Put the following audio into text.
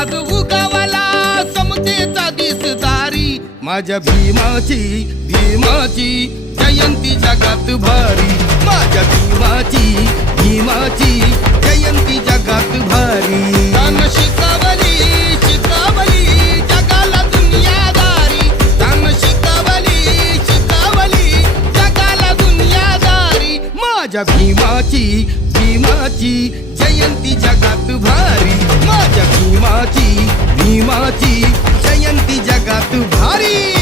आज उगवला समतेचा दिसदारी माझ्या भीमाची भीमाची जयंती जगात भारी माझ्या भीमाची जयंती जगात भारी तान शिकवली शिकवली जगाला दुनियादारी तान शिकवली शिकवली जगाला दुनियादारी माझ्या भीमाची जयंती जगात भारी माझ्या भीमाची जयंती जगात भारी।